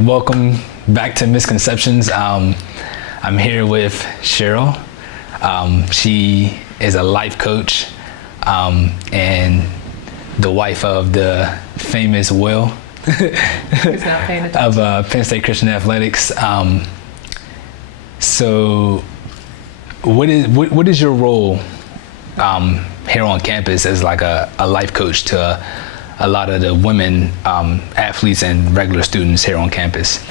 Welcome back to Misconceptions. I'm here with Cheryl. She is a life coach and the wife of the famous Will Who's not paying attention. of Penn State Christian Athletics. So what is your role here on campus as like a life coach to a lot of the women athletes and regular students here on campus?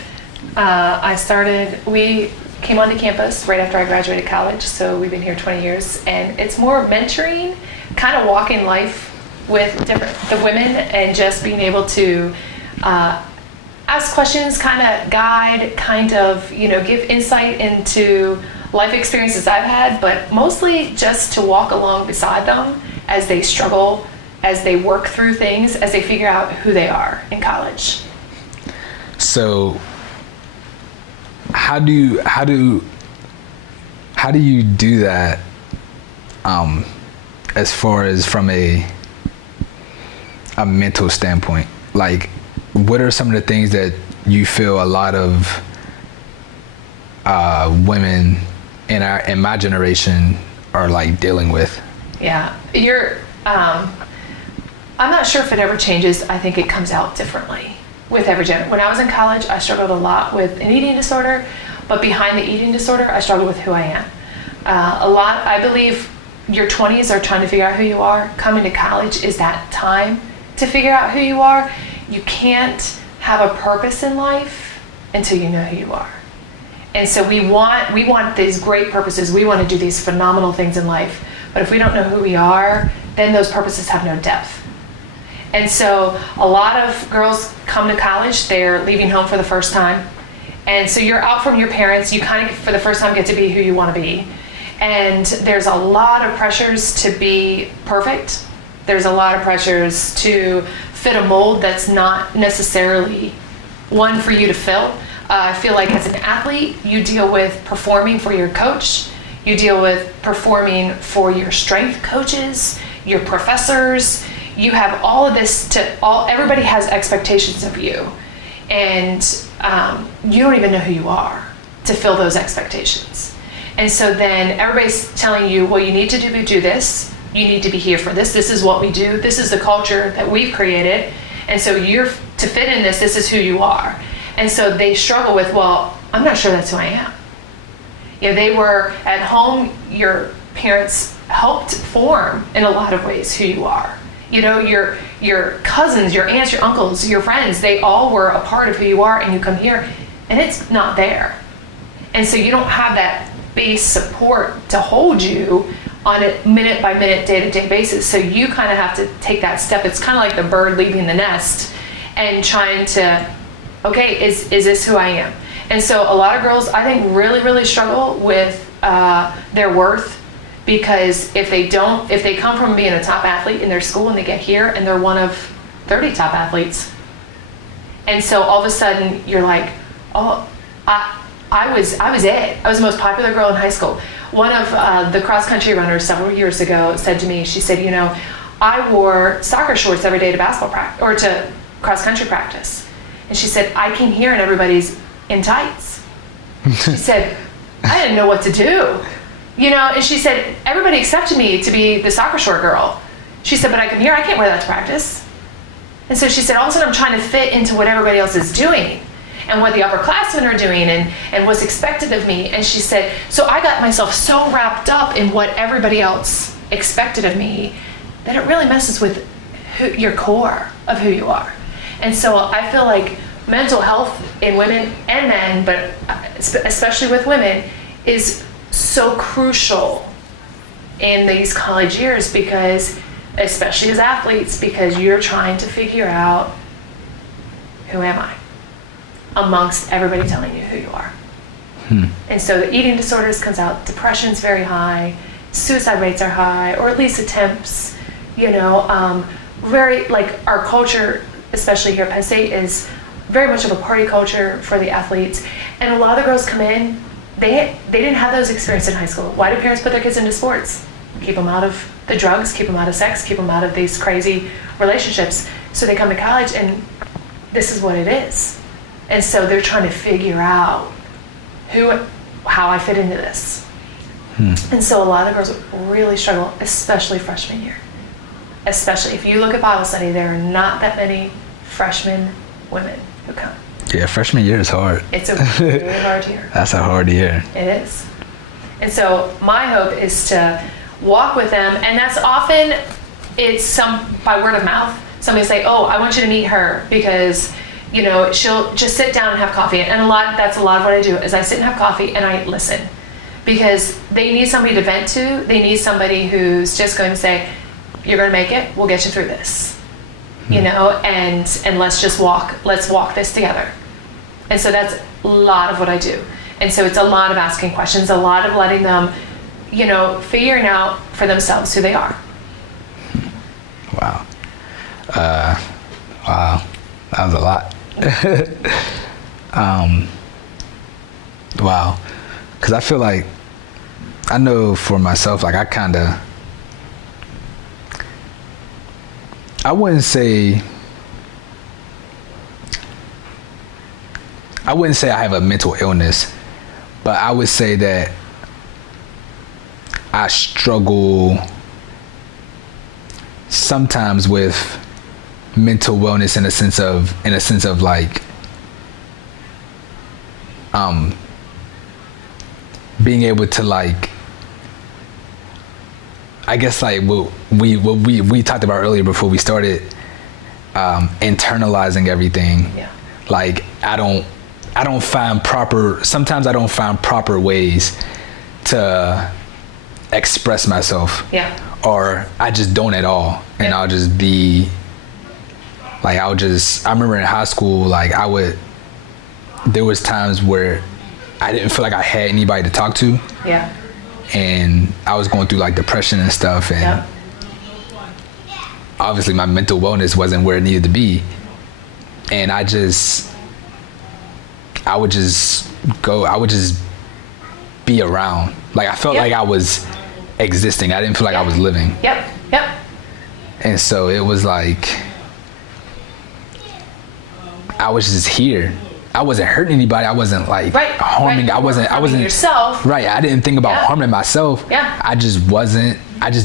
We came onto campus right after I graduated college, so we've been here 20 years, and it's more mentoring, kind of walking life with the women and just being able to ask questions, kind of guide, give insight into life experiences I've had, but mostly just to walk along beside them as they struggle, as they work through things, as they figure out who they are in college. So how do you do that as far as from a mental standpoint? Like, what are some of the things that you feel a lot of women in my generation are like dealing with? Yeah, I'm not sure if it ever changes. I think it comes out differently with every gender. When I was in college, I struggled a lot with an eating disorder, but behind the eating disorder, I struggled with who I am. I believe your 20s are trying to figure out who you are. Coming to college is that time to figure out who you are. You can't have a purpose in life until you know who you are. And so we want these great purposes. We want to do these phenomenal things in life. But if we don't know who we are, then those purposes have no depth. And so a lot of girls come to college, they're leaving home for the first time. And so you're out from your parents, you kind of, for the first time, get to be who you want to be. And there's a lot of pressures to be perfect. There's a lot of pressures to fit a mold that's not necessarily one for you to fill. I feel like as an athlete, you deal with performing for your coach, you deal with performing for your strength coaches, your professors. You have all of this everybody has expectations of you, and you don't even know who you are to fill those expectations. And so then everybody's telling you, well, you need to do this, you need to be here for this is what we do, this is the culture that we've created, and so you're to fit in this is who you are. And so they struggle with, well, I'm not sure that's who I am. They were at home, your parents helped form in a lot of ways who you are. Your cousins, your aunts, your uncles, your friends, they all were a part of who you are, and you come here and it's not there. And so you don't have that base support to hold you on a minute by minute, day to day basis. So you kind of have to take that step. It's kind of like the bird leaving the nest and trying to, okay, is this who I am? And so a lot of girls, I think, really, really struggle with their worth. Because if they come from being a top athlete in their school and they get here and they're one of 30 top athletes. And so all of a sudden you're like, oh, I was it. I was the most popular girl in high school. One of the cross country runners several years ago said to me, she said, I wore soccer shorts every day to basketball practice or to cross country practice. And she said, I came here and everybody's in tights. She said, I didn't know what to do. And she said, everybody accepted me to be the soccer short girl. She said, but I come here, I can't wear that to practice. And so she said, all of a sudden I'm trying to fit into what everybody else is doing and what the upperclassmen are doing and what's expected of me. And she said, so I got myself so wrapped up in what everybody else expected of me that it really messes with your core of who you are. And so I feel like mental health in women and men, but especially with women, is so crucial in these college years, because especially as athletes, because you're trying to figure out, who am I amongst everybody telling you who you are. And so the eating disorders comes out, depression's very high, suicide rates are high, or at least attempts. Very, like, our culture, especially here at Penn State, is very much of a party culture for the athletes. And a lot of the girls come in, they didn't have those experiences in high school. Why do parents put their kids into sports? Keep them out of the drugs, keep them out of sex, keep them out of these crazy relationships. So they come to college and this is what it is. And so they're trying to figure out how I fit into this. And so a lot of girls really struggle, especially freshman year. Especially if you look at Bible study, there are not that many freshman women who come. Yeah, freshman year is hard. It's a really hard year. That's a hard year. It is. And so my hope is to walk with them, and that's often, it's by word of mouth. Somebody say, oh, I want you to meet her because, she'll just sit down and have coffee. And that's a lot of what I do is I sit and have coffee and I listen, because they need somebody to vent to. They need somebody who's just going to say, you're going to make it. We'll get you through this, and let's walk this together. And so that's a lot of what I do. And so it's a lot of asking questions, a lot of letting them, figuring out for themselves who they are. Wow. Wow. That was a lot. Wow. Because I feel like, I know for myself, like I wouldn't say I have a mental illness, but I would say that I struggle sometimes with mental wellness in a sense of like being able to, like, I guess, like what we talked about earlier before we started, internalizing everything. Yeah. Like sometimes I don't find proper ways to express myself. Yeah. Or I just don't at all. And Yeah. I'll just be like, I remember in high school, like there was times where I didn't feel like I had anybody to talk to. Yeah. And I was going through like depression and stuff, and Yeah. obviously my mental wellness wasn't where it needed to be. And I would just be around. Like I felt Yep. like I was existing. I didn't feel like I was living. Yep. Yep. And so it was like, I was just here. I wasn't hurting anybody. I wasn't like harming. Right. I wasn't yourself. Right. I didn't think about harming myself. Yeah. I just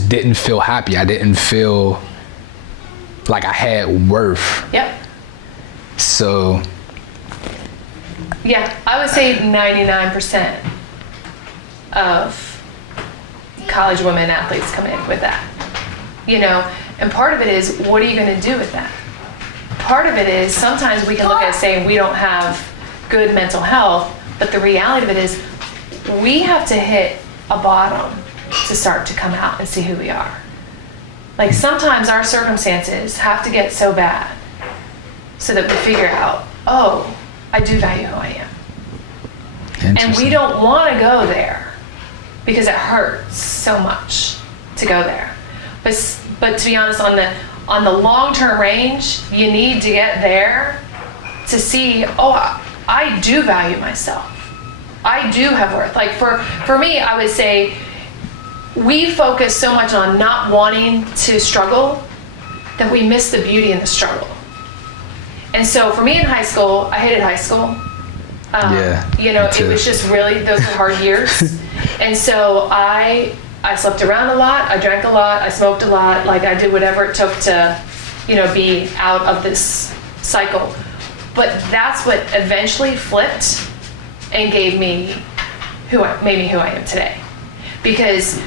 didn't feel happy. I didn't feel like I had worth. Yep. So. Yeah, I would say 99% of college women athletes come in with that. And part of it is, what are you going to do with that? Part of it is, sometimes we can look at it saying we don't have good mental health, but the reality of it is we have to hit a bottom to start to come out and see who we are. Like sometimes our circumstances have to get so bad so that we figure out, oh, I do value who I am. And we don't want to go there because it hurts so much to go there. But to be honest, on the long-term range, you need to get there to see, oh, I do value myself. I do have worth. Like for me, I would say we focus so much on not wanting to struggle that we miss the beauty in the struggle. And so for me in high school, I hated high school. It was just really, those were hard years. And so I slept around a lot, I drank a lot, I smoked a lot, like I did whatever it took to, be out of this cycle. But that's what eventually flipped and made me who I am today. Because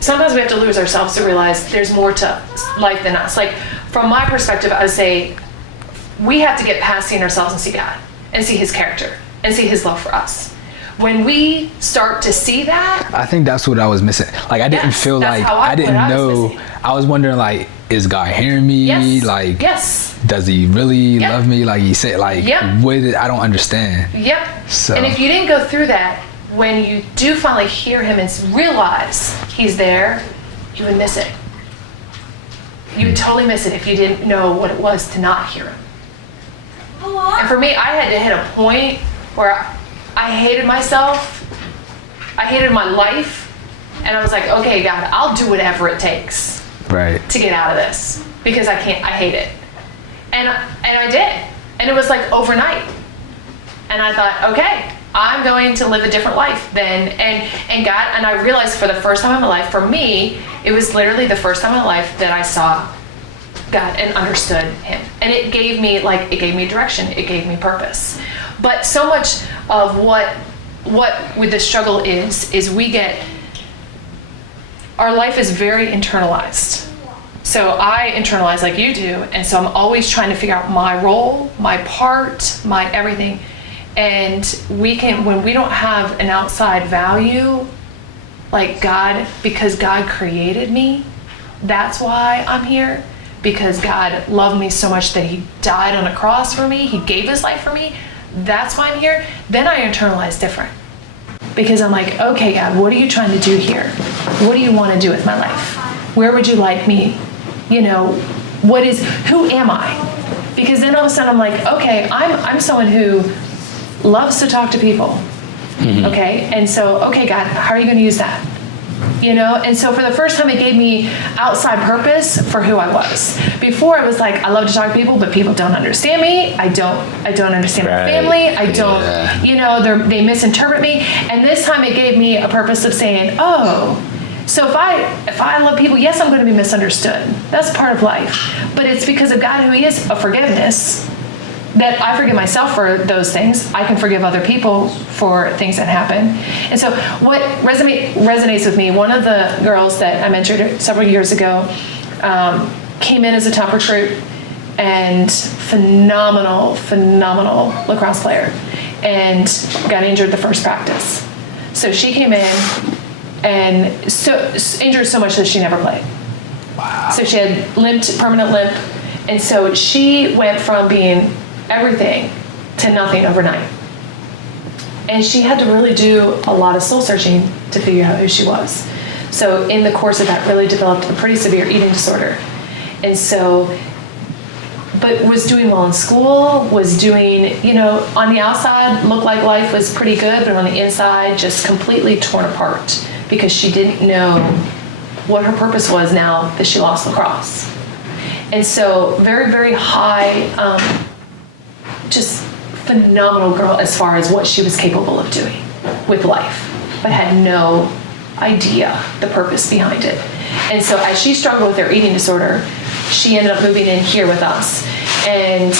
sometimes we have to lose ourselves to realize there's more to life than us. Like from my perspective, I would say we have to get past seeing ourselves and see God and see his character and see his love for us. When we start to see that, I think that's what I was missing. Like I didn't feel like I didn't know. I was wondering, like, is God hearing me? Yes. Like, yes. Does he really love me? Like he said, like, I don't understand. Yep. So. And if you didn't go through that, when you do finally hear him and realize he's there, you would miss it. You would totally miss it if you didn't know what it was to not hear him. And for me, I had to hit a point where I hated myself, I hated my life, and I was like, okay, God, I'll do whatever it takes to get out of this because I hate it. And I did. And it was like overnight. And I thought, okay, I'm going to live a different life then. And God, and I realized for the first time in my life, for me, it was literally the first time in my life that I saw God and understood him. And it gave me direction. It gave me purpose. But so much of what with the struggle is our life is very internalized. So I internalize like you do. And so I'm always trying to figure out my role, my part, my everything. And when we don't have an outside value, like God, because God created me, that's why I'm here. Because God loved me so much that he died on a cross for me. He gave his life for me. That's why I'm here. Then I internalize different. Because I'm like, okay, God, what are you trying to do here? What do you want to do with my life? Where would you like me? You know, who am I? Because then all of a sudden I'm like, okay, I'm someone who loves to talk to people. Okay. And so, okay, God, how are you going to use that? You know, and so for the first time, it gave me outside purpose for who I was. Before, I was like, I love to talk to people, but people don't understand me. I don't understand my family. I don't, you know, they misinterpret me. And this time, it gave me a purpose of saying, oh, so if I love people, yes, I'm going to be misunderstood. That's part of life. But it's because of God who he is, of forgiveness, that I forgive myself for those things. I can forgive other people for things that happen. And so what resonates with me, one of the girls that I mentored several years ago came in as a top recruit and phenomenal lacrosse player and got injured the first practice. So she came in and injured so much that she never played. Wow. So she had permanent limp. And so she went from being everything to nothing overnight. And she had to really do a lot of soul searching to figure out who she was. So in the course of that, really developed a pretty severe eating disorder. And so, but was doing well in school, was doing, you know, on the outside, looked like life was pretty good, but on the inside, just completely torn apart because she didn't know what her purpose was now that she lost lacrosse. And so very, very high, just phenomenal girl as far as what she was capable of doing with life, but had no idea the purpose behind it. And so as she struggled with her eating disorder, she ended up moving in here with us. And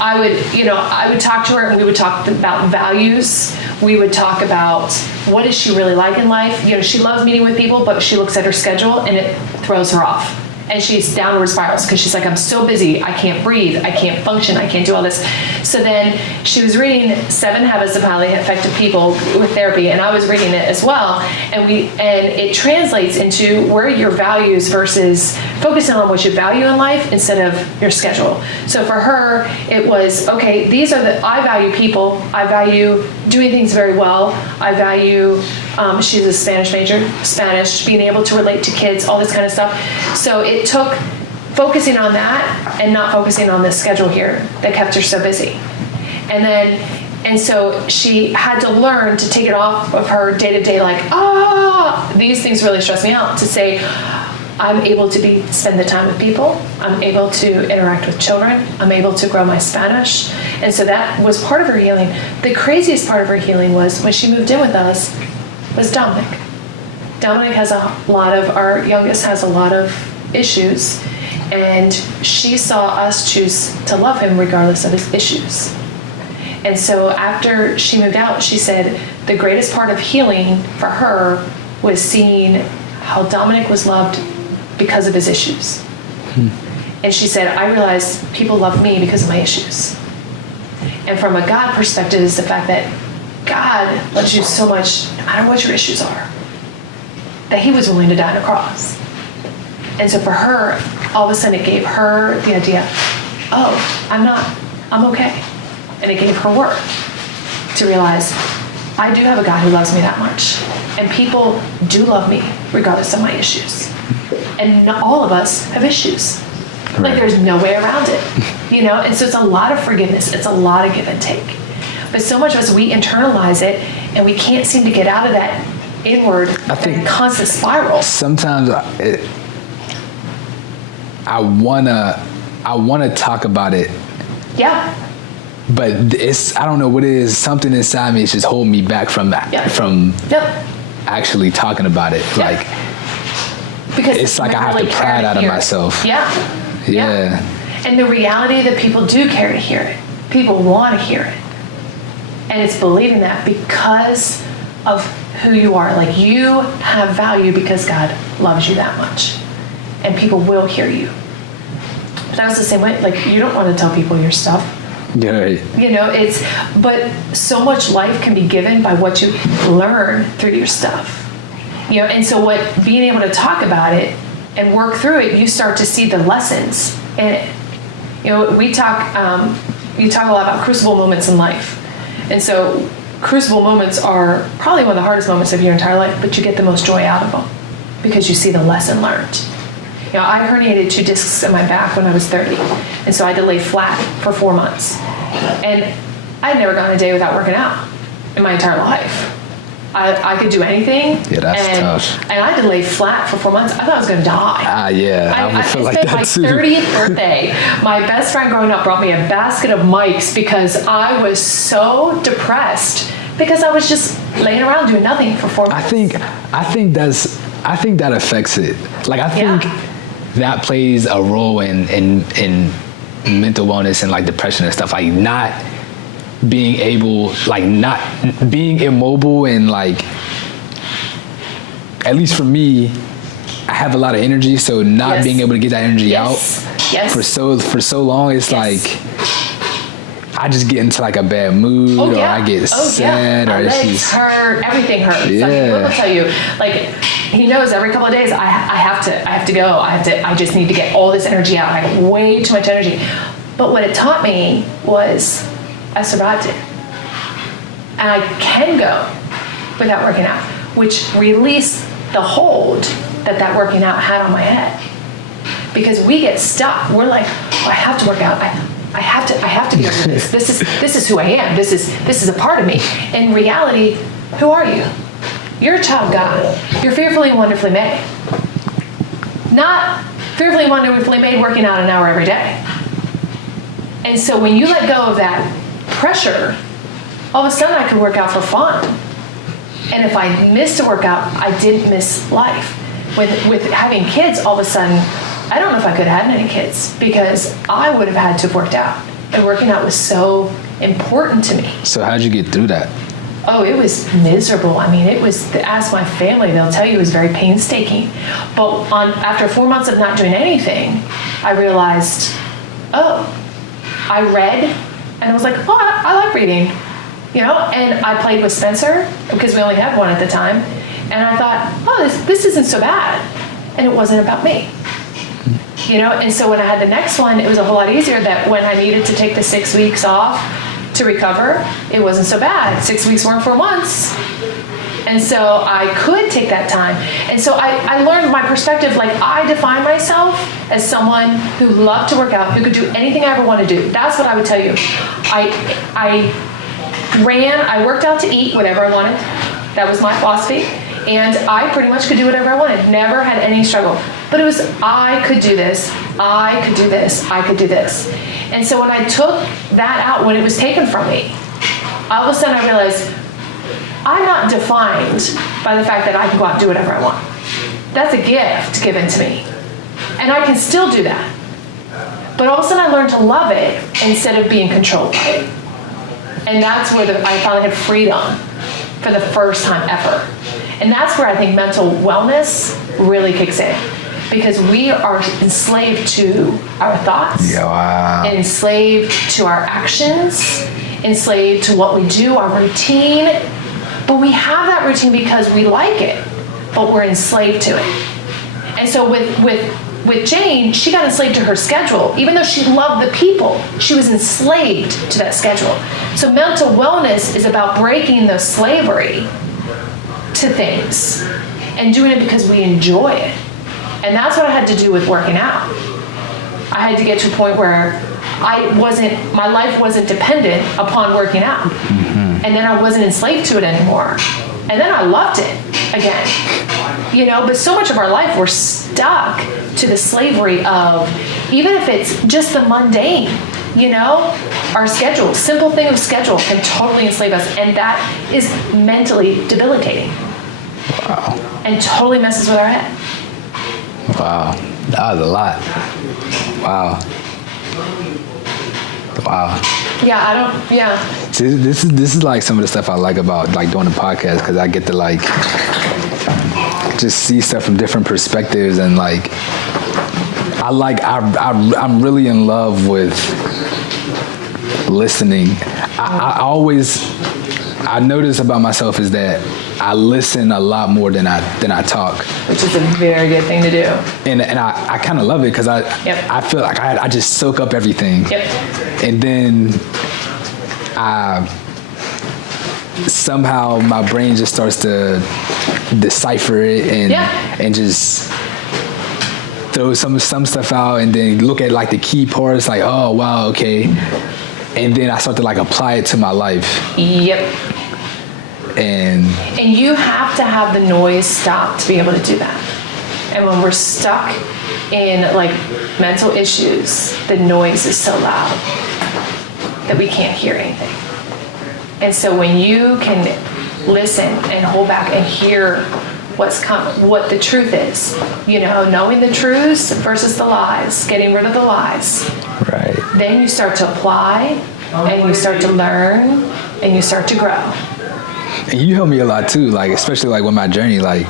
I would talk to her and we would talk about values. We would talk about what is she really like in life. You know, she loves meeting with people, but she looks at her schedule and it throws her off. And she's downward spirals because she's like, I'm so busy, I can't breathe, I can't function, I can't do all this. So then she was reading 7 Habits of Highly Effective People with therapy, and I was reading it as well. And it translates into where your values versus focusing on what you value in life instead of your schedule. So for her, it was, okay, I value people, I value doing things very well, I value, she's a Spanish major, being able to relate to kids, all this kind of stuff. So it took focusing on that and not focusing on this schedule here that kept her so busy. And so she had to learn to take it off of her day-to-day, like, these things really stress me out, to say, I'm able to spend the time with people, I'm able to interact with children, I'm able to grow my Spanish. And so that was part of her healing. The craziest part of her healing was when she moved in with us was Dominic. Dominic our youngest has a lot of issues, and she saw us choose to love him regardless of his issues. And so after she moved out, she said the greatest part of healing for her was seeing how Dominic was loved because of his issues. And she said, I realized people love me because of my issues. And from a God perspective is the fact that God loves you so much no matter what your issues are, that he was willing to die on a cross. And so for her, all of a sudden it gave her the idea, I'm okay. And it gave her worth to realize, I do have a God who loves me that much. And people do love me regardless of my issues. And not all of us have issues. Right. Like there's no way around it, you know? And so it's a lot of forgiveness. It's a lot of give and take. But so much of us, we internalize it and we can't seem to get out of that inward constant spiral. Sometimes I wanna talk about it Yeah. But I don't know what it is. Something inside me is just holding me back from that, Yeah. from Yep. actually talking about it. Yeah. Like, Because it's like I have to really pry it out of hear it. myself. Yeah. Yeah. And the reality that people do care to hear it. People want to hear it. And it's believing that because of who you are. Like, you have value because God loves you that much. And people will hear you. But that's the same way. Like, you don't want to tell people your stuff. Yeah. Right. You know, but so much life can be given by what you learn through your stuff. You know, and so being able to talk about it and work through it, you start to see the lessons in it. You know, you talk a lot about crucible moments in life. And so crucible moments are probably one of the hardest moments of your entire life, but you get the most joy out of them because you see the lesson learned. You know, I herniated 2 discs in my back when I was 30. And so I had to lay flat for 4 months. And I had never gone a day without working out in my entire life. I could do anything. Yeah, that's tough. And I had to lay flat for 4 months. I thought I was going to die. Yeah, I would feel like that too. My 30th birthday, my best friend growing up brought me a basket of mics because I was so depressed because I was just laying around doing nothing for 4 months. I think that affects it. Like, I think that plays a role in mental wellness and like depression and stuff. Like, not being able, like, not being immobile, and like, at least for me, I have a lot of energy, so not being able to get that energy out for so long, it's like I just get into like a bad mood, or I get sad, or my it's legs just hurt, everything hurts. Yeah. I mean, Will will tell you, like, he knows every couple of days I have to go. I just need to get all this energy out. I have way too much energy. But what it taught me was I survived it. And I can go without working out, which released the hold that working out had on my head. Because we get stuck. We're like, oh, I have to work out. I have to be able to do this. This is who I am. This is a part of me. In reality, who are you? You're a child of God. You're fearfully and wonderfully made. Not fearfully and wonderfully made working out an hour every day. And so when you let go of that pressure, all of a sudden I could work out for fun. And if I missed a workout, I didn't miss life. With having kids, all of a sudden, I don't know if I could have had any kids because I would have had to have worked out. And working out was so important to me. So how'd you get through that? Oh, it was miserable. I mean, ask my family, they'll tell you it was very painstaking. But after 4 months of not doing anything, I realized, I read, and I was like, oh, I like reading, you know? And I played with Spencer, because we only had one at the time, and I thought, oh, this isn't so bad. And it wasn't about me, you know? And so when I had the next one, it was a whole lot easier that when I needed to take the 6 weeks off to recover, it wasn't so bad. 6 weeks weren't 4 months. And so I could take that time. And so I learned my perspective. Like, I define myself as someone who loved to work out, who could do anything I ever want to do. That's what I would tell you. I worked out to eat whatever I wanted. That was my philosophy. And I pretty much could do whatever I wanted. Never had any struggle. But it was, I could do this. I could do this. I could do this. And so when I took that out, when it was taken from me, all of a sudden I realized, I'm not defined by the fact that I can go out and do whatever I want. That's a gift given to me. And I can still do that. But all of a sudden I learned to love it instead of being controlled by it. And that's where I finally had freedom for the first time ever. And that's where I think mental wellness really kicks in. Because we are enslaved to our thoughts, enslaved to our actions, enslaved to what we do, our routine. But we have that routine because we like it, but we're enslaved to it. And so with Jane, she got enslaved to her schedule. Even though she loved the people, she was enslaved to that schedule. So mental wellness is about breaking the slavery to things and doing it because we enjoy it. And that's what I had to do with working out. I had to get to a point where my life wasn't dependent upon working out. Mm-hmm. And then I wasn't enslaved to it anymore. And then I loved it again. You know, but so much of our life we're stuck to the slavery of, even if it's just the mundane, You know, our schedule, simple thing of schedule can totally enslave us, and that is mentally debilitating. Wow. And totally messes with our head. Wow. That was a lot. Wow. Wow. Yeah. See, this is like some of the stuff I like about like doing the podcast, because I get to like just see stuff from different perspectives, and like I'm really in love with listening. I notice about myself is that I listen a lot more than I talk, which is a very good thing to do. And I kind of love it, because I feel like I just soak up everything. Yep. And then somehow my brain just starts to decipher it and just throw some stuff out, and then look at like the key parts, like, oh wow, okay, and then I start to like apply it to my life. Yep. And you have to have the noise stop to be able to do that. And when we're stuck in like mental issues, the noise is so loud that we can't hear anything. And so when you can listen and hold back and hear what the truth is, you know, knowing the truths versus the lies, getting rid of the lies. Right. Then you start to apply, and you start to learn, and you start to grow. And you help me a lot too, like especially like with my journey, like,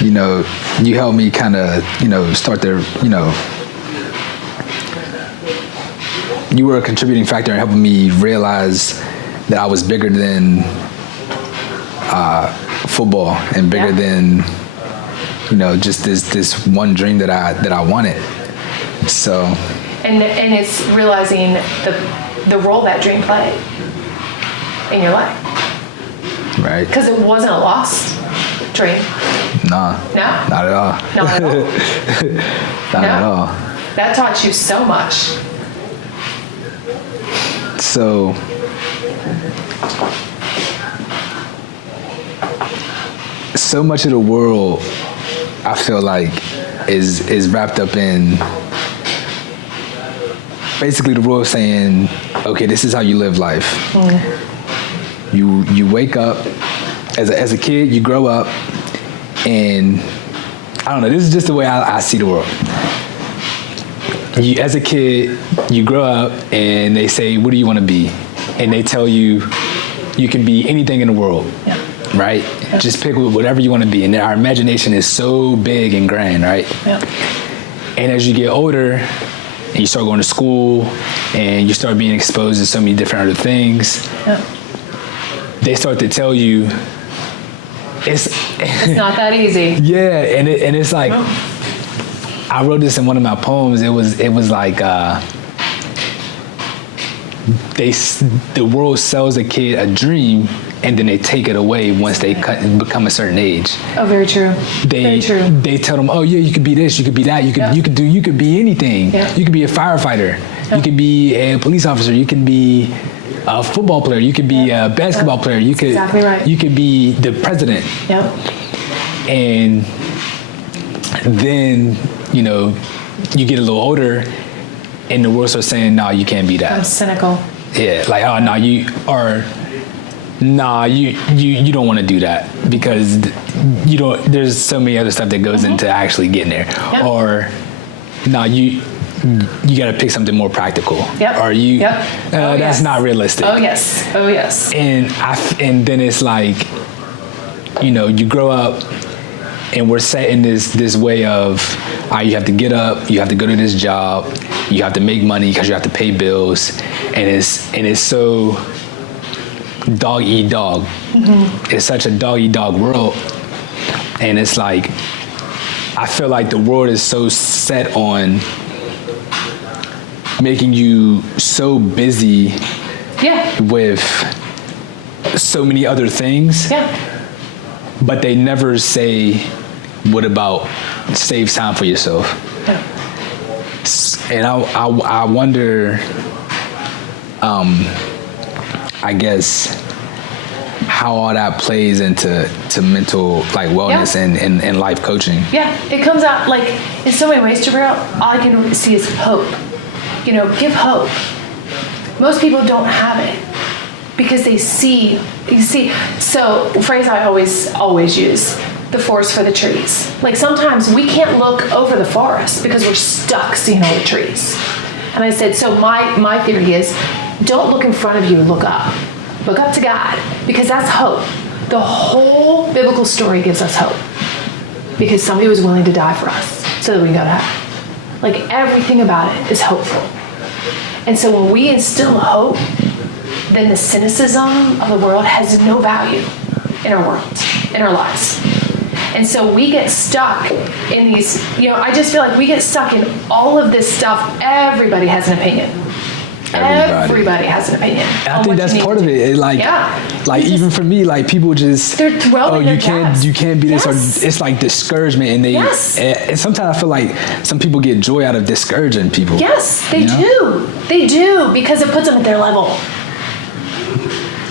you know, you help me kind of, you know, start to, you know, you were a contributing factor in helping me realize that I was bigger than football, and bigger than, you know, just this one dream that I wanted. So. And it's realizing the role that dream played in your life. Right. Because it wasn't a lost dream. Nah. No? Not at all. Not at all. Not at all. That taught you so much. So much of the world, I feel like, is wrapped up in basically the world saying, okay, this is how you live life. You wake up as a kid, you grow up, and I don't know, this is just the way I see the world. As a kid, you grow up and they say, what do you want to be? And they tell you, you can be anything in the world, right? Just pick whatever you want to be. And our imagination is so big and grand, right? And as you get older and you start going to school and you start being exposed to so many different other things, they start to tell you, it's not that easy. Yeah, and it's like, I wrote this in one of my poems. It was like the world sells a kid a dream, and then they take it away once they become a certain age. Oh, very true. Very true. They tell them, oh yeah, you could be this, you could be that, you could be anything. Yeah. You could be a firefighter. You could be a police officer. You can be a football player. You could be a basketball player. You could exactly right. You could be the president. Yep. And then, you know, you get a little older, and the world starts saying, "No, you can't be that." I'm cynical. Yeah, like, oh no, you don't want to do that, because you don't. There's so many other stuff that goes into actually getting there. Yep. Or no, you got to pick something more practical. Yep. Or that's not realistic. Oh yes. Oh yes. And then it's like, you know, you grow up, and we're set in this way of, you have to get up, you have to go to this job, you have to make money because you have to pay bills, and it's so dog eat dog. Mm-hmm. It's such a dog eat dog world, and it's like, I feel like the world is so set on making you so busy with so many other things. Yeah. But they never say, what about save time for yourself? Yeah. And I wonder, I guess, how all that plays into mental like wellness and life coaching. Yeah, it comes out like in so many ways, Jabril. All I can see is hope. give hope. Most people don't have it because they see. So a phrase I always use, the forest for the trees. Like sometimes we can't look over the forest because we're stuck seeing all the trees. And I said, so my theory is, don't look in front of you, look up. Look up to God, because that's hope. The whole biblical story gives us hope. Because somebody was willing to die for us so that we can go to heaven. Like everything about it is hopeful. And so when we instill hope, then the cynicism of the world has no value in our world, in our lives. And so we get stuck in these, I just feel like we get stuck in all of this stuff. Everybody has an opinion. Everybody has an opinion. I think that's part of it. Even for me, like people just, they're throwing you can't be this, or it's like discouragement, and and sometimes I feel like some people get joy out of discouraging people. Yes, they do. They do, because it puts them at their level.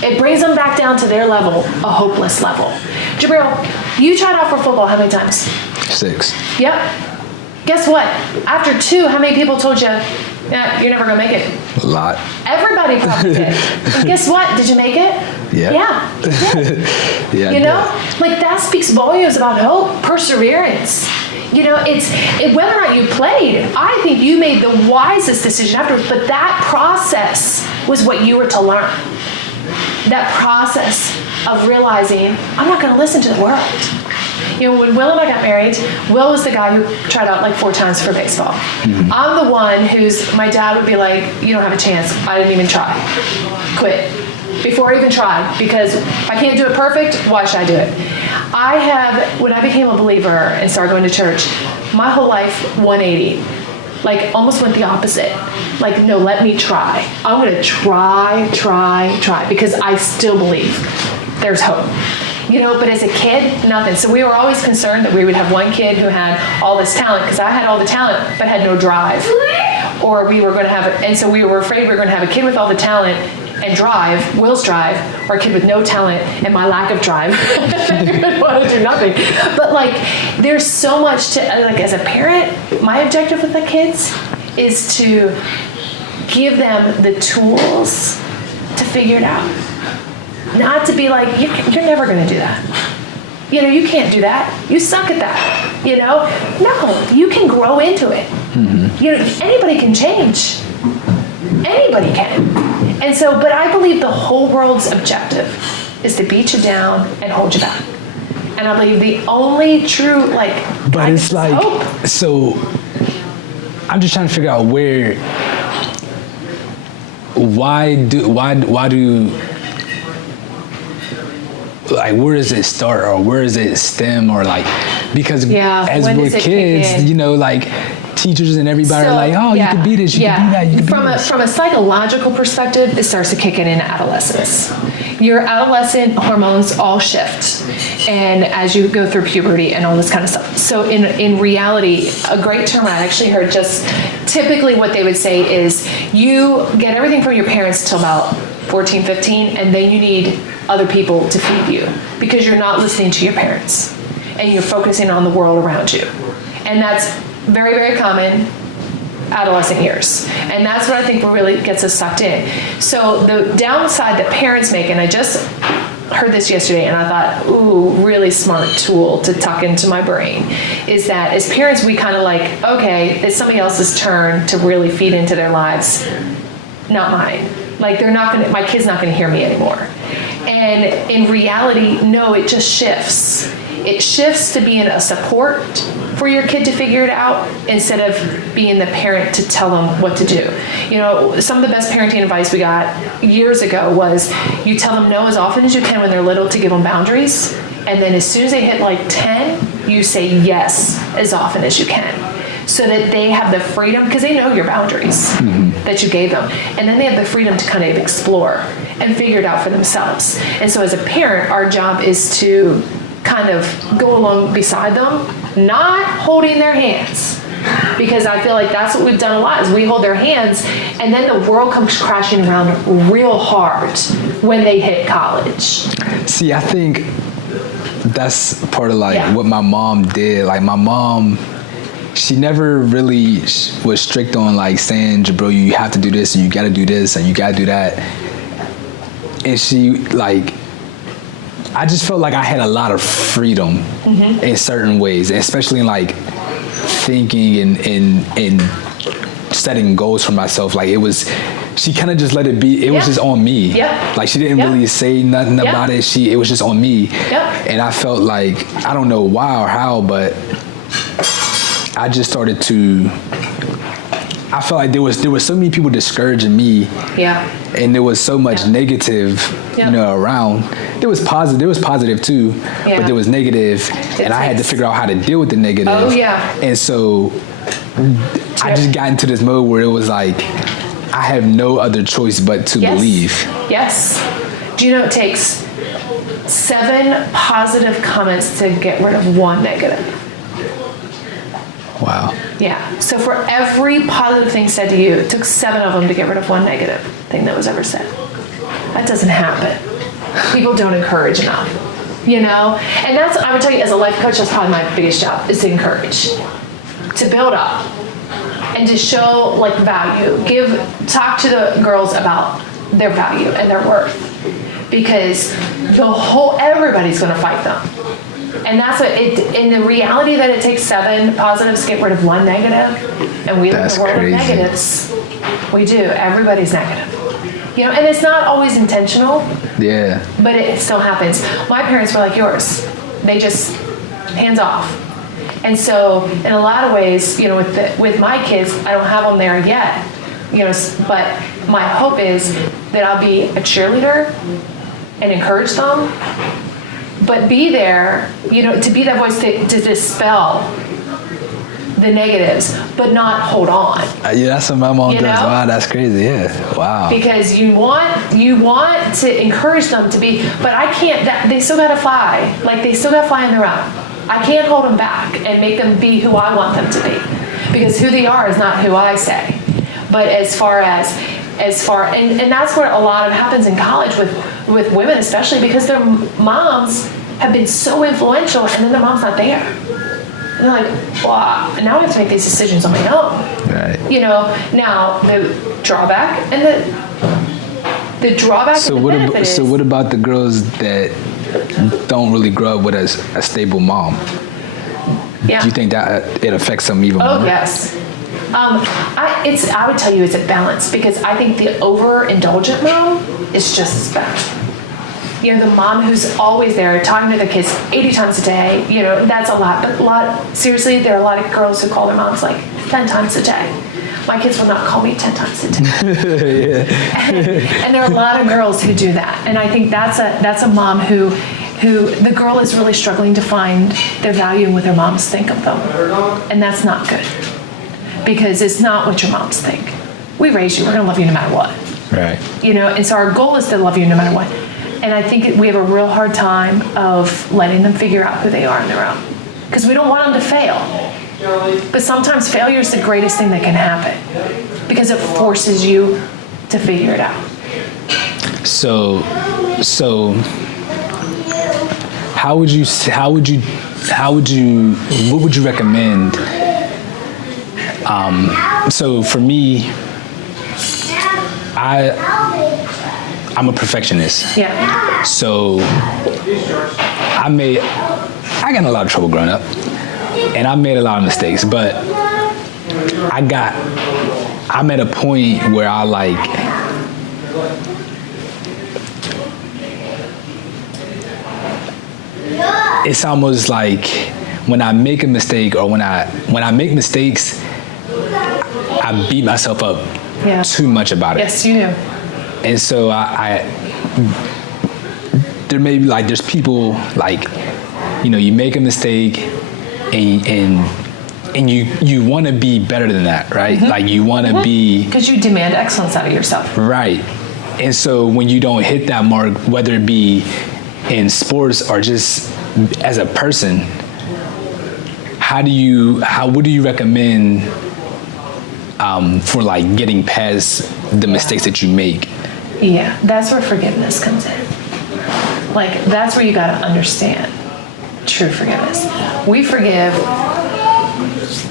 It brings them back down to their level, a hopeless level. Jabril, you tried out for football how many times? 6. Yep. Guess what? After 2, how many people told you, yeah, you're never going to make it? A lot. Everybody probably did. And guess what? Did you make it? Yeah. Yeah, you did. Yeah, Like that speaks volumes about hope, perseverance. It's whether or not you played, I think you made the wisest decision afterwards, but that process was what you were to learn. That process of realizing, I'm not going to listen to the world. When Will and I got married, Will was the guy who tried out like 4 times for baseball. Mm-hmm. I'm the one my dad would be like, you don't have a chance. I didn't even try. Quit. Before I even tried, because if I can't do it perfect, why should I do it? When I became a believer and started going to church, my whole life, 180. Like almost went the opposite. Like, no, let me try. I'm going to try, because I still believe there's hope. But as a kid, nothing. So we were always concerned that we would have one kid who had all this talent, because I had all the talent but had no drive. Or we were going to have, and so we were afraid we were going to have a kid with all the talent and drive, Will's drive, or a kid with no talent and my lack of drive. I didn't want to do nothing. But there's so much to, as a parent, my objective with the kids is to give them the tools to figure it out. Not to be like, you're never going to do that. You can't do that. You suck at that. No, you can grow into it. Mm-hmm. Anybody can change. Anybody can. And so, but I believe the whole world's objective is to beat you down and hold you back. And I believe the only true, but it's like, hope. So I'm just trying to figure out why do where does it start, or where does it stem, or because as we're kids, teachers and everybody are like, oh, you can be this, you can be that, you can be this. From a psychological perspective, it starts to kick in adolescence. Your adolescent hormones all shift, and as you go through puberty and all this kind of stuff. So in reality, a great term I actually heard, just typically what they would say is, you get everything from your parents till about 14, 15, and then you need other people to feed you because you're not listening to your parents and you're focusing on the world around you. And that's very, very common adolescent years. And that's what I think really gets us sucked in. So the downside that parents make, and I just heard this yesterday and I thought, ooh, really smart tool to tuck into my brain, is that as parents, we kind of okay, it's somebody else's turn to really feed into their lives, not mine. My kid's not going to hear me anymore. And in reality, no, it just shifts. It shifts to being a support for your kid to figure it out instead of being the parent to tell them what to do. Some of the best parenting advice we got years ago was, you tell them no as often as you can when they're little to give them boundaries. And then as soon as they hit 10, you say yes as often as you can. So that they have the freedom, because they know your boundaries that you gave them. And then they have the freedom to kind of explore and figure it out for themselves. And so as a parent, our job is to kind of go along beside them, not holding their hands. Because I feel like that's what we've done a lot, is we hold their hands, and then the world comes crashing around real hard when they hit college. See, I think that's part of what my mom did. My mom, she never really was strict on like saying, Jabril, you have to do this and you got to do this and you got to do that. And she like, I just felt like I had a lot of freedom in certain ways, especially in like thinking and setting goals for myself. Like it was, she kind of just let it be. It was just on me. Yeah. Like she didn't really say nothing about it. It was just on me. And I felt like, I don't know why or how, but I just started to, I felt like there was so many people discouraging me. And there was so much negative, you know, around. There was positive too, but there was negative, and I had to figure out how to deal with the negative. And so I just got into this mode where it was like, I have no other choice but to believe. Do you know it takes 7 positive comments to get rid of 1 negative? Wow. So for every positive thing said to you, it took 7 of them to get rid of 1 negative thing that was ever said. That doesn't happen. People don't encourage enough, you know? And that's, I would tell you, as a life coach, that's probably my biggest job, is to encourage, to build up, and to show like value. Talk to the girls about their value and their worth, because everybody's gonna fight them. And that's what in the reality that it takes 7 positives to get rid of 1 negative, and we live in a world of negatives. We do. Everybody's negative. You know, and it's not always intentional. But it still happens. My parents were like yours. They just hands off. And so, in a lot of ways, you know, with my kids, I don't have them there yet. You know, but my hope is that I'll be a cheerleader and encourage them, but be there, you know, to be that voice to dispel the negatives, but not hold on. That's what my mom does. Wow, that's crazy. Wow. Because you want to encourage them to be, but I can't. They still gotta fly. Like they still gotta fly on their own. I can't hold them back and make them be who I want them to be, because who they are is not who I say. But as far and that's where a lot of happens in college with women, especially because their moms have been so influential, and then their mom's not there. And they're like, well, now I have to make these decisions on my own. Right. You know, now the drawback and the drawback and the benefit is... So what about the girls that don't really grow up with a stable mom? Do you think that it affects them even more? Oh, yes. I would tell you it's a balance, because I think the overindulgent mom is just as bad. You know, the mom who's always there talking to their kids 80 times a day, you know, that's a lot. But seriously, there are a lot of girls who call their moms like 10 times a day. My kids will not call me 10 times a day. And there are a lot of girls who do that. And I think that's a mom who the girl is really struggling to find their value in what their moms think of them. And that's not good, because it's not what your moms think. We raised you, we're gonna love you no matter what. Right. You know, and so our goal is to love you no matter what. And I think we have a real hard time of letting them figure out who they are on their own, because we don't want them to fail. But sometimes failure is the greatest thing that can happen, because it forces you to figure it out. So what would you recommend? So for me, I'm a perfectionist. So I got in a lot of trouble growing up, and I made a lot of mistakes, but I'm at a point where it's almost like when I make a mistake, or when I make mistakes, I beat myself up too much about it. Yes, you do. And so there may be there's people you make a mistake and you want to be better than that, right? Like you want to be, because you demand excellence out of yourself. Right. And so when you don't hit that mark, whether it be in sports or just as a person, what do you recommend for getting past the mistakes that you make? Yeah, that's where forgiveness comes in. That's where you got to understand true forgiveness. We forgive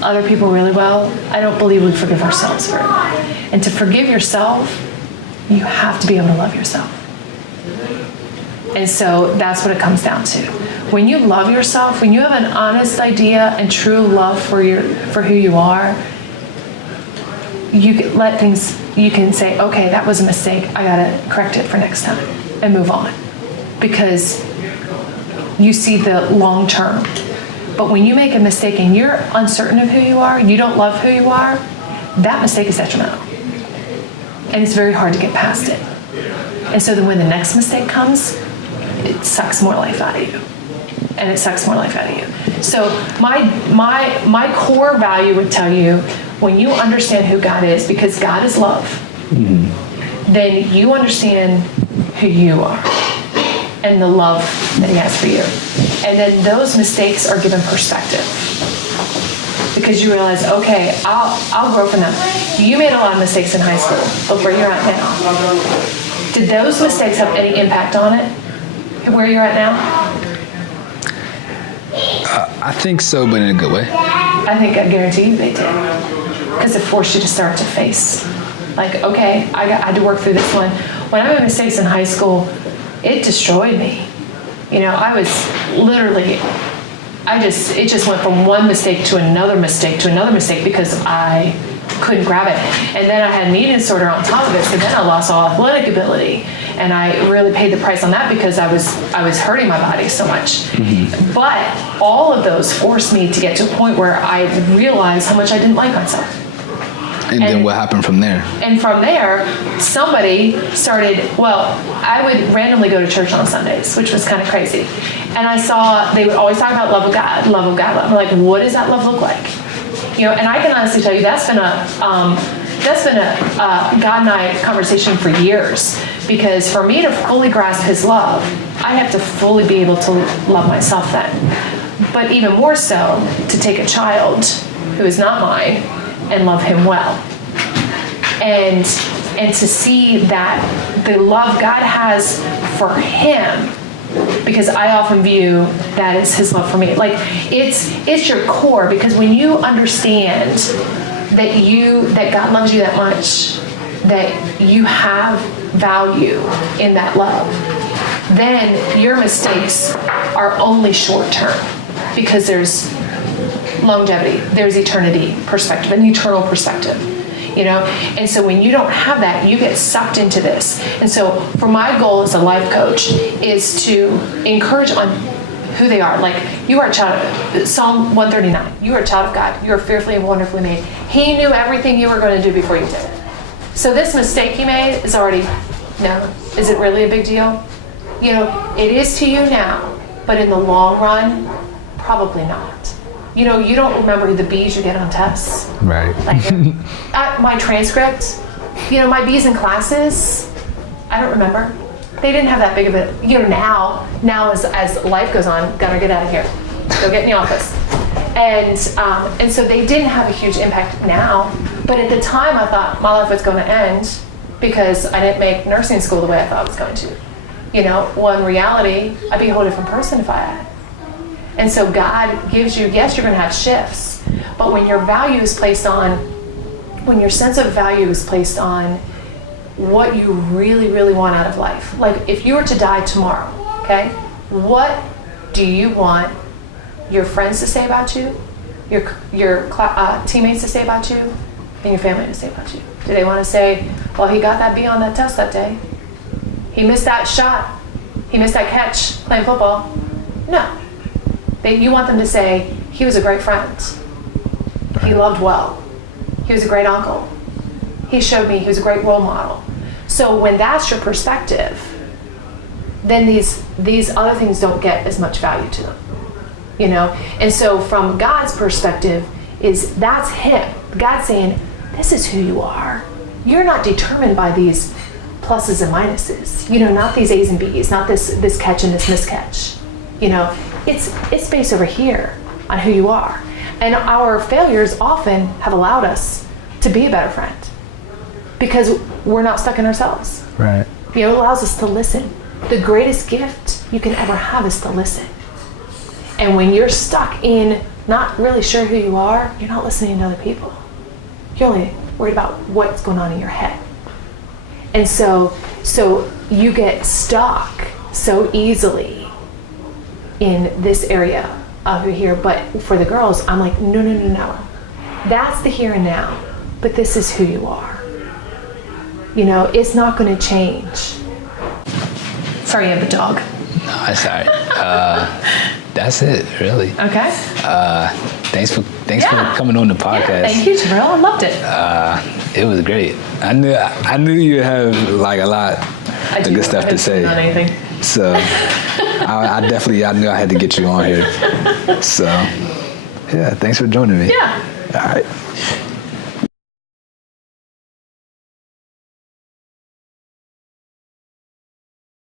other people really well, I don't believe we forgive ourselves very well. And to forgive yourself, you have to be able to love yourself. And so that's what it comes down to. When you love yourself, when you have an honest idea and true love for who you are, you can say, okay, that was a mistake. I gotta correct it for next time and move on. Because you see the long term. But when you make a mistake and you're uncertain of who you are, you don't love who you are, that mistake is detrimental. And it's very hard to get past it. And so then when the next mistake comes, it sucks more life out of you. And it sucks more life out of you. So my core value would tell you, when you understand who God is, because God is love, then you understand who you are and the love that he has for you. And then those mistakes are given perspective. Because you realize, okay, I'll grow from them. You made a lot of mistakes in high school. Look where you're at now. Did those mistakes have any impact on it? Where you're at now? I think so, but in a good way. I guarantee you they did. Because it forced you to start to face. Like, okay, I had to work through this one. When I made mistakes in high school, it destroyed me. You know, I was literally, it just went from one mistake to another mistake because I couldn't grab it. And then I had an eating disorder on top of it, so then I lost all athletic ability. And I really paid the price on that because I was hurting my body so much. Mm-hmm. But all of those forced me to get to a point where I realized how much I didn't like myself. And then what happened from there? And from there, somebody started, I would randomly go to church on Sundays, which was kind of crazy. And I saw, they would always talk about love of God, love of God. I'm like, what does that love look like? You know, and I can honestly tell you that's been a God and I conversation for years. Because for me to fully grasp his love, I have to fully be able to love myself then. But even more so, to take a child who is not mine and love him well. And to see that the love God has for him, because I often view that as his love for me. Like, it's your core, because when you understand that God loves you that much, that you have value in that love, then your mistakes are only short term, because there's longevity, there's eternity perspective, an eternal perspective, you know? And so when you don't have that, you get sucked into this. And so for my goal as a life coach is to encourage on who they are. Like, you are a child of Psalm 139. You are a child of God. You are fearfully and wonderfully made. He knew everything you were going to do before you did it. So this mistake you made is already known. Is it really a big deal? You know, it is to you now, but in the long run, probably not. You know, you don't remember the B's you get on tests. Right. Like, my transcript, you know, my B's in classes, I don't remember. They didn't have that big of a, you know, now as life goes on, gotta get out of here. Go get in the office. And so they didn't have a huge impact now. But at the time, I thought my life was going to end because I didn't make nursing school the way I thought I was going to. You know, well, in reality, I'd be a whole different person if I had. And so God gives you, yes, you're going to have shifts, but when your value is placed on, when your sense of value is placed on what you really, really want out of life. Like, if you were to die tomorrow, okay, what do you want your friends to say about you, your teammates to say about you, and your family to say about you? Do they want to say, well, he got that B on that test that day. He missed that shot. He missed that catch playing football. No. You want them to say, he was a great friend. He loved well. He was a great uncle. He showed me he was a great role model. So when that's your perspective, then these other things don't get as much value to them. You know? And so from God's perspective, that's him. God saying, this is who you are. You're not determined by these pluses and minuses. You know, not these A's and B's, not this catch and this miscatch. You know, it's based over here on who you are. And our failures often have allowed us to be a better friend because we're not stuck in ourselves. Right. You know, it allows us to listen. The greatest gift you can ever have is to listen. And when you're stuck in not really sure who you are, you're not listening to other people. You're only worried about what's going on in your head. And so you get stuck so easily in this area over here. But for the girls, I'm like, no. That's the here and now, but this is who you are. You know, it's not going to change. Sorry, you have a dog. No, it's all right. That's it, really. Okay. Thanks for coming on the podcast. Yeah, thank you, Cheryl. I loved it. It was great. I knew you have like a lot of good stuff to say. Not anything. So I knew I had to get you on here. So yeah, thanks for joining me. Yeah. All right.